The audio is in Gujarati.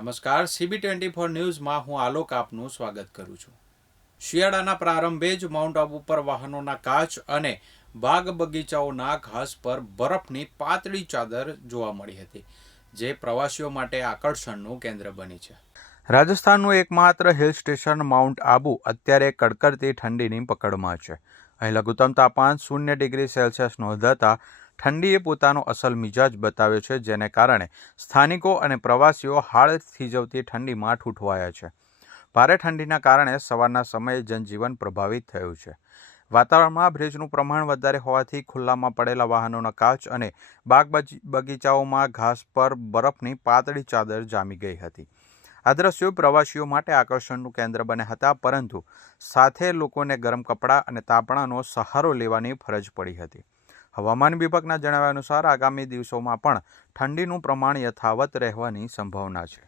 નમસ્કાર સીબી ટ્વેન્ટી ફોર ન્યૂઝમાં હું આલોક આપનું સ્વાગત કરું છું. શિયાળાના પ્રારંભે જ માઉન્ટ આબુ પર વાહનોના કાચ અને બાગ બગીચાઓના ઘાસ પર બરફની પાતળી ચાદર જોવા મળી હતી, જે પ્રવાસીઓ માટે આકર્ષણનું કેન્દ્ર બની છે. રાજસ્થાનનું એકમાત્ર હિલ સ્ટેશન માઉન્ટ આબુ અત્યારે કડકડતી ઠંડીની પકડમાં છે. અહીં લઘુત્તમ તાપમાન શૂન્ય ડિગ્રી સેલ્સિયસ નોંધાતા ઠંડીએ પોતાનો અસલ મિજાજ બતાવ્યો છે, જેને કારણે સ્થાનિકો અને પ્રવાસીઓ હાડ થીજવતી ઠંડીમાં ઠૂંઠવાયા છે. ભારે ઠંડીના કારણે સવારના સમયે જનજીવન પ્રભાવિત થયું છે. વાતાવરણમાં ભેજનું પ્રમાણ વધારે હોવાથી ખુલ્લામાં પડેલા વાહનોના કાચ અને બાગ બગી- બગીચાઓમાં ઘાસ પર બરફની પાતળી ચાદર જામી ગઈ હતી. આ દ્રશ્યો પ્રવાસીઓ માટે આકર્ષણનું કેન્દ્ર બન્યા હતા, પરંતુ સાથે લોકોને ગરમ કપડાં અને તાપણાનો સહારો લેવાની ફરજ પડી હતી. હવામાન વિભાગના જણાવ્યા અનુસાર આગામી દિવસોમાં પણ ઠંડીનું પ્રમાણ યથાવત રહેવાની સંભાવના છે.